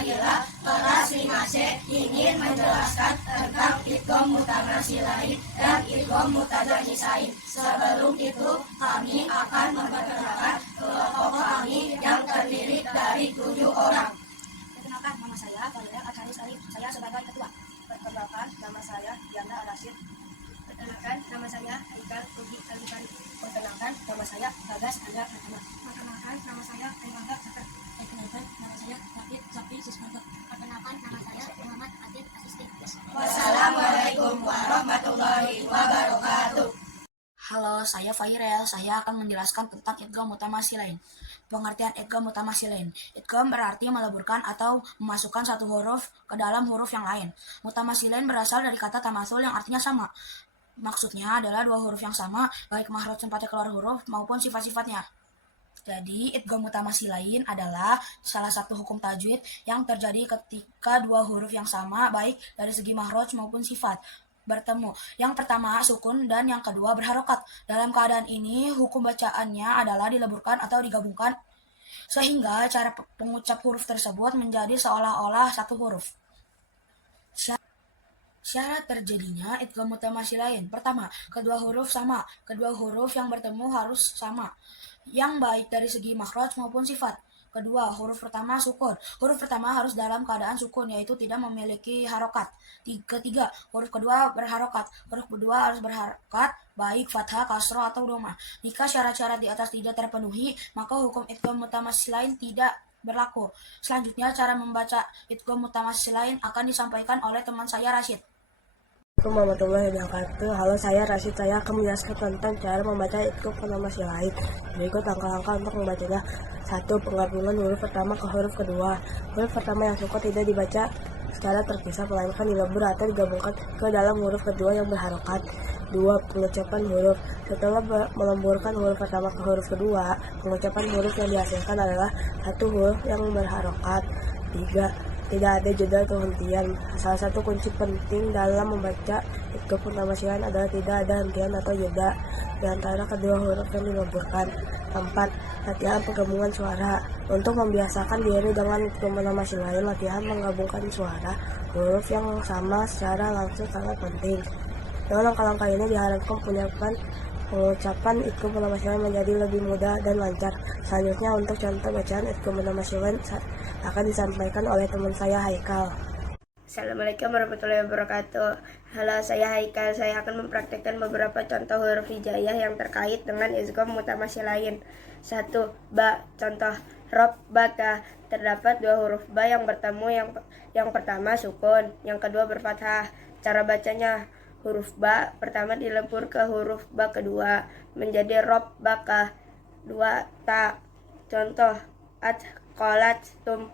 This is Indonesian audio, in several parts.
Fadila kelas 5C ingin menjelaskan tentang idgham mutamatsilin dan idgham mutajanissain. Sebelum itu, kami akan memperkenalkan kelompok kami yang terdiri dari 7 orang. Perkenalkan, nama saya Fadila Adhanis Ali. Saya sebagai ketua. Perkenalkan, nama saya Diana Al-Rashid. Perkenalkan, nama saya Haikal Rugi Al-Bukhari. Perkenalkan, nama saya Bagas Andra Rahmat. Perkenalkan, nama saya Aymangga Zakar. Perkenalkan, nama saya David Zafi Sismanto. Perkenalkan, nama saya Muhammad Adib Asisti. Wassalamualaikum warahmatullahi wabarakatuh. Halo, saya Fairel. Saya akan menjelaskan tentang idgham mutamatsilin. Pengertian idgham mutamatsilin. Idgham berarti meleburkan atau memasukkan satu huruf ke dalam huruf yang lain. Mutamatsilin berasal dari kata tamatsul yang artinya sama. Maksudnya adalah dua huruf yang sama, baik makhraj tempatnya keluar huruf maupun sifat-sifatnya. Jadi, idgham mutamatsilin adalah salah satu hukum tajwid yang terjadi ketika dua huruf yang sama, baik dari segi makhraj maupun sifat, bertemu. Yang pertama sukun dan yang kedua berharokat. Dalam keadaan ini, hukum bacaannya adalah dileburkan atau digabungkan, sehingga cara pengucap huruf tersebut menjadi seolah-olah satu huruf. Syarat terjadinya idgham mutamatsilin. Pertama, kedua huruf sama. Kedua huruf yang bertemu harus sama, yang baik dari segi makhraj maupun sifat. Kedua, huruf pertama sukun. Huruf pertama harus dalam keadaan sukun, yaitu tidak memiliki harokat. Ketiga, huruf kedua berharokat. Huruf kedua harus berharokat, baik fathah, kasroh, atau dhamma. Jika syarat-syarat di atas tidak terpenuhi, maka hukum idgham mutamatsilin tidak berlaku. Selanjutnya, cara membaca idgham mutamatsilin akan disampaikan oleh teman saya Rashid. Assalamualaikum warahmatullahi wabarakatuh. Halo, saya Rashid. Saya akan menjelaskan tentang cara membaca idgham mutamatsilin. Berikut langkah-langkah untuk membacanya. 1. Penggabungan huruf pertama ke huruf kedua. Huruf pertama yang sukun tidak dibaca secara terpisah, melainkan dilebur atau digabungkan ke dalam huruf kedua yang berharokat. 2. Pengucapan huruf. Setelah melemburkan huruf pertama ke huruf kedua, pengucapan huruf yang dihasilkan adalah satu huruf yang berharokat. 3. Tidak ada jeda atau hentian. Salah satu kunci penting dalam membaca idgham mutamatsilin adalah tidak ada hentian atau jeda di antara kedua huruf yang dileburkan. 4. Latihan penggabungan suara. Untuk membiasakan diri dengan idgham mutamatsilin, latihan menggabungkan suara huruf yang sama secara langsung sangat penting. Dengan langkah-langkah ini diharapkan pengucapan idgham mutamatsilin menjadi lebih mudah dan lancar. Selanjutnya, untuk contoh bacaan idgham mutamatsilin akan disampaikan oleh teman saya Haikal. Assalamualaikum warahmatullahi wabarakatuh. Halo, saya Haikal. Saya akan mempraktikkan beberapa contoh huruf hijaiyah yang terkait dengan idgham mutamatsilin. 1. Ba. Contoh Rabbaka. Terdapat dua huruf ba yang bertemu, yang pertama sukun, yang kedua berfathah. Cara bacanya, huruf ba pertama dilebur ke huruf ba kedua menjadi Rabbaka. 2. Ta. Contoh Atqalatum.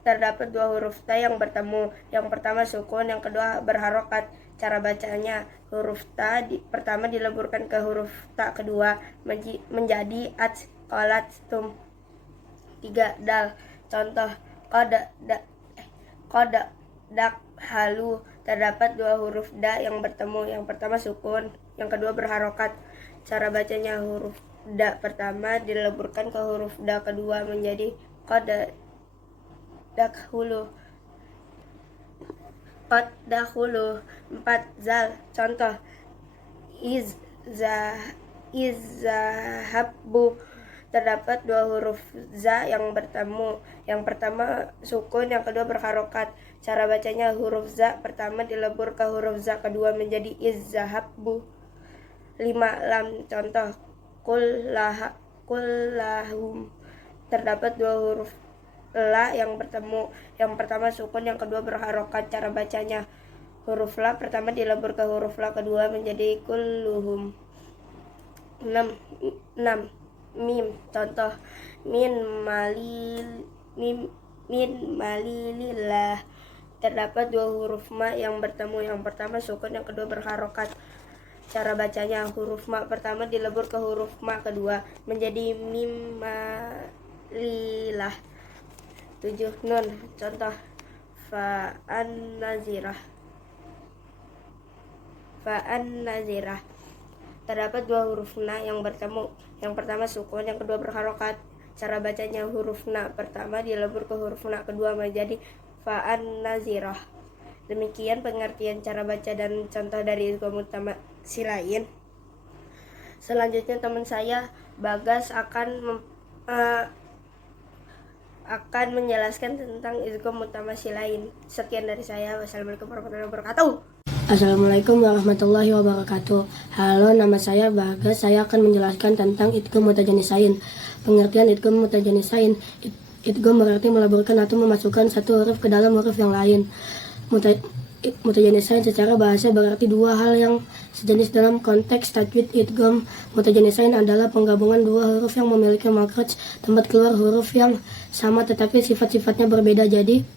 Terdapat dua huruf ta yang bertemu, yang pertama sukun, yang kedua berharokat. Cara bacanya, huruf ta pertama dileburkan ke huruf ta kedua menjadi atqalatum. 3. Dal. Contoh Qad halu. Terdapat dua huruf da yang bertemu, yang pertama sukun, yang kedua berharokat. Cara bacanya, huruf da pertama dileburkan ke huruf da kedua menjadi qad dakhulu. 4. Zal. Contoh izzahabbu. Terdapat dua huruf za yang bertemu, yang pertama sukun, yang kedua berharokat. Cara bacanya, huruf za pertama dilebur ke huruf za kedua menjadi izzahabbu. 5. Lam. Contoh kullahum. Terdapat dua huruf la yang bertemu, yang pertama sukun, yang kedua berharokat. Cara bacanya, huruf la pertama dilebur ke huruf la kedua menjadi kulluhum. 6. Mim. Contoh min malilillah. Terdapat dua huruf ma yang bertemu, yang pertama sukun, yang kedua berharokat. Cara bacanya, huruf ma pertama dilebur ke huruf ma kedua menjadi mim malillah. 7. Nun. Contoh fa'an nazirah. Terdapat dua huruf na yang bertemu, yang pertama sukun, yang kedua berharokat. Cara bacanya huruf na pertama dilebur ke huruf na kedua menjadi fa'an nazirah. Demikian pengertian cara baca dan contoh dari idgham mutamatsilain. Selanjutnya teman saya Bagas akan menjelaskan tentang idgham mutamatsilain. Sekian dari saya. Wassalamualaikum warahmatullahi wabarakatuh. Assalamualaikum warahmatullahi wabarakatuh. Halo, nama saya Bagas. Saya akan menjelaskan tentang idgham mutajanisain. Pengertian idgham mutajanisain. Idgham berarti meleburkan atau memasukkan satu huruf ke dalam huruf yang lain. Mutajanisain secara bahasa berarti dua hal yang sejenis. Dalam konteks tajwid, idgham mutajanisain adalah penggabungan dua huruf yang memiliki makhraj tempat keluar huruf yang sama tetapi sifat-sifatnya berbeda. Jadi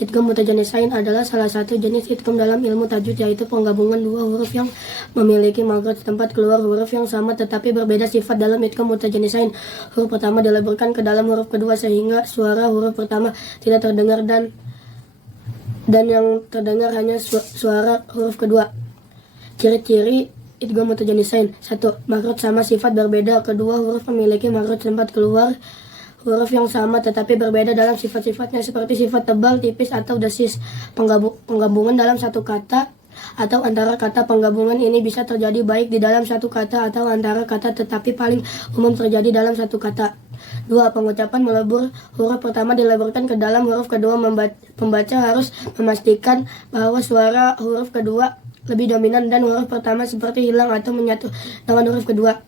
idgham mutajanisain adalah salah satu jenis idgham dalam ilmu tajwid, yaitu penggabungan dua huruf yang memiliki makhraj tempat keluar huruf yang sama tetapi berbeda sifat. Dalam idgham mutajanisain, huruf pertama dileburkan ke dalam huruf kedua sehingga suara huruf pertama tidak terdengar dan yang terdengar hanya suara huruf kedua. Ciri-ciri idgham mutajanisain: 1. Makhraj sama sifat berbeda. Kedua, huruf memiliki makhraj tempat keluar huruf yang sama tetapi berbeda dalam sifat-sifatnya seperti sifat tebal, tipis, atau desis. Penggabungan dalam satu kata atau antara kata. Penggabungan ini bisa terjadi baik di dalam satu kata atau antara kata tetapi paling umum terjadi dalam satu kata. 2. Pengucapan melebur. Huruf pertama dileburkan ke dalam huruf kedua. Pembaca harus memastikan bahwa suara huruf kedua lebih dominan dan huruf pertama seperti hilang atau menyatu dengan huruf kedua.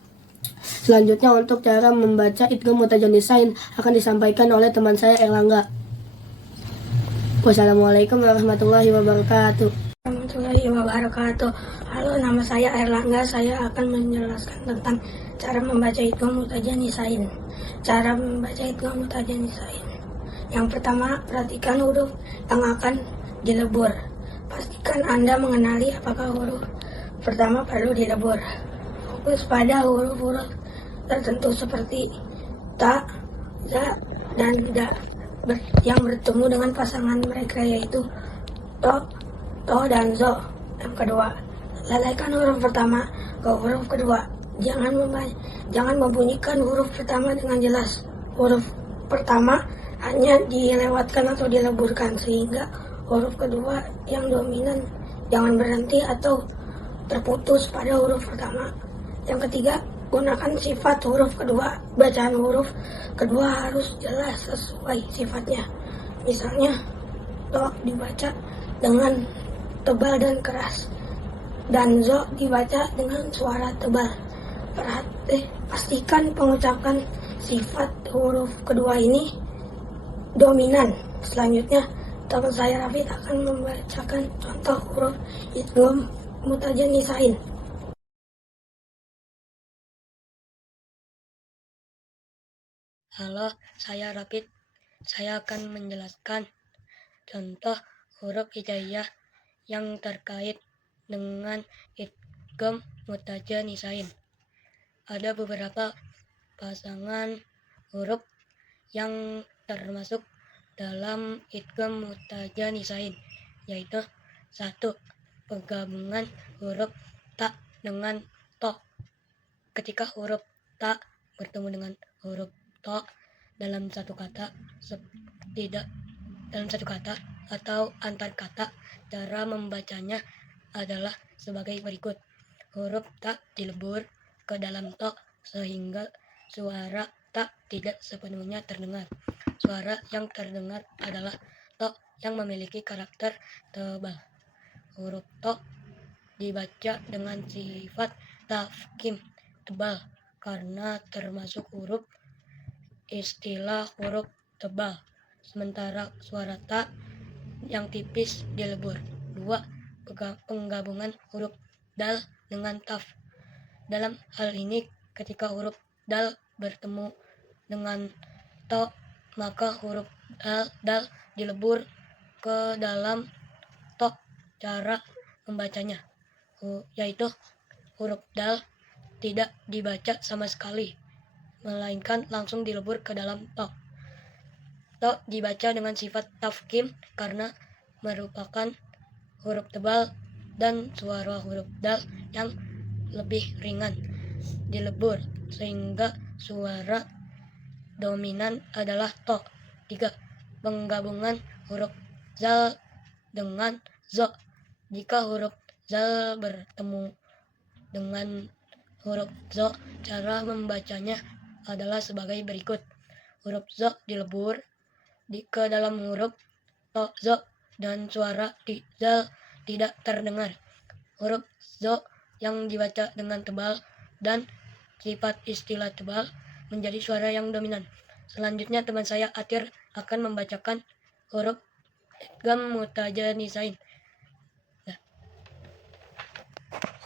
Selanjutnya, untuk cara membaca idgham mutajanisain akan disampaikan oleh teman saya Erlangga. Wassalamualaikum warahmatullahi wabarakatuh. Halo, nama saya Erlangga. Saya akan menjelaskan tentang cara membaca idgham mutajanisain. Cara membaca idgham mutajanisain. Yang pertama, perhatikan huruf yang akan dilebur. Pastikan Anda mengenali apakah huruf pertama perlu dilebur. Fokus pada huruf-huruf tertentu seperti ta, za, dan da yang bertemu dengan pasangan mereka yaitu to, dan zo. Yang kedua, lalaikan huruf pertama ke huruf kedua. Jangan membunyikan huruf pertama dengan jelas. Huruf pertama hanya dilewatkan atau dileburkan sehingga huruf kedua yang dominan jangan berhenti atau terputus pada huruf pertama. Yang ketiga, gunakan sifat huruf kedua. Bacaan huruf kedua harus jelas sesuai sifatnya. Misalnya, to dibaca dengan tebal dan keras, dan zo dibaca dengan suara tebal. Pastikan pengucapan sifat huruf kedua ini dominan. Selanjutnya, teman saya Rafid akan membacakan contoh huruf idgham mutajanisain. Halo, saya Rafid. Saya akan menjelaskan contoh huruf hijaiyah yang terkait dengan idgham mutajanisain. Ada beberapa pasangan huruf yang termasuk dalam idgham mutajanisain, yaitu 1. Penggabungan huruf ta dengan to. Ketika huruf ta bertemu dengan huruf to dalam satu kata atau antar kata, cara membacanya adalah sebagai berikut. Huruf ta dilebur ke dalam to sehingga suara ta tidak sepenuhnya terdengar. Suara yang terdengar adalah to yang memiliki karakter tebal. Huruf to dibaca dengan sifat tafkhim tebal karena termasuk huruf istilah huruf tebal. Sementara suara ta yang tipis dilebur. 2. Penggabungan huruf dal dengan taf. Dalam hal ini, ketika huruf dal bertemu dengan to, maka huruf dal dilebur ke dalam to. Cara membacanya yaitu huruf dal tidak dibaca sama sekali, melainkan langsung dilebur ke dalam to. To dibaca dengan sifat tafkhim karena merupakan huruf tebal dan suara huruf dal yang lebih ringan dilebur sehingga suara dominan adalah to. 3. Penggabungan huruf zal dengan zo. Jika huruf zal bertemu dengan huruf zo, cara membacanya adalah sebagai berikut. Huruf zo dilebur ke dalam huruf to zo dan suara di zal tidak terdengar. Huruf zo yang dibaca dengan tebal dan sifat istilah tebal menjadi suara yang dominan. Selanjutnya teman saya Atir akan membacakan huruf idgham mutajanisain.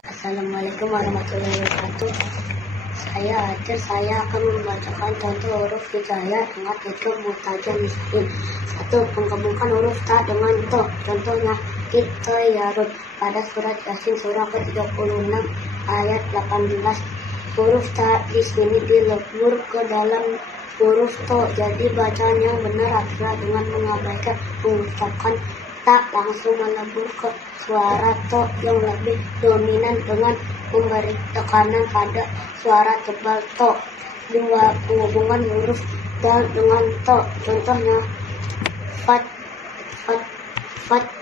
Assalamualaikum warahmatullahi wabarakatuh. Saya Atir, saya akan membacakan contoh huruf hijaiyah dengan idgham mutajanisain. 1. Menggabungkan huruf ta dengan to. Contohnya ittayarun pada surat Yasin surah ke-36 ayat 18. Huruf ta di sini dilebur ke dalam huruf to. Jadi bacaan yang benar adalah dengan mengabaikan mengucapkan ta, langsung melebur ke suara to yang lebih dominan dengan memberi tekanan pada suara tebal to. 2. Penghubungan huruf dal dengan to. Contohnya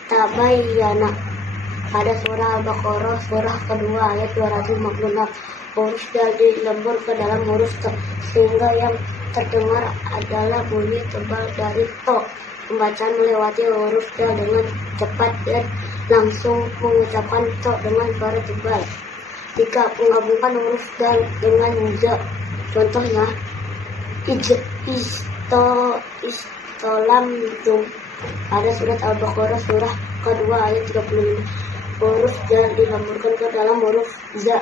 tabayyana pada surah Al-Baqarah surah kedua ayat 256. Huruf dal dilebur ke dalam huruf to sehingga yang terdengar adalah bunyi tebal dari to. Pembacaan melewati huruf dal dengan cepat dan langsung mengucapkan to dengan suara tebal. 3. Menggabungkan huruf dal dengan za. Contohnya istolamtum pada surat Al-Baqarah surah kedua ayat 35. Huruf dal dilemburkan ke dalam huruf za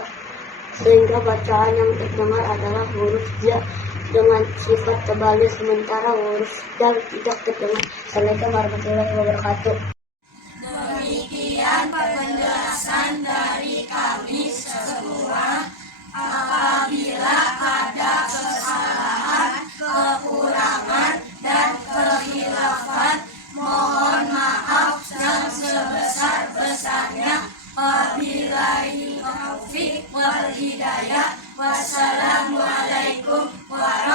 sehingga bacaan yang terdengar adalah huruf za dengan sifat tebalnya, sementara huruf dal tidak terdengar. Assalamualaikum warahmatullahi wabarakatuh. Demikian penjelasan dari kami semua. Apabila ada kesalahan, kekurangan, dan kekhilafan, mohon maaf yang sebesar-besarnya. Wabillahi taufiq wal hidayah. Wassalamualaikum warahmatullahi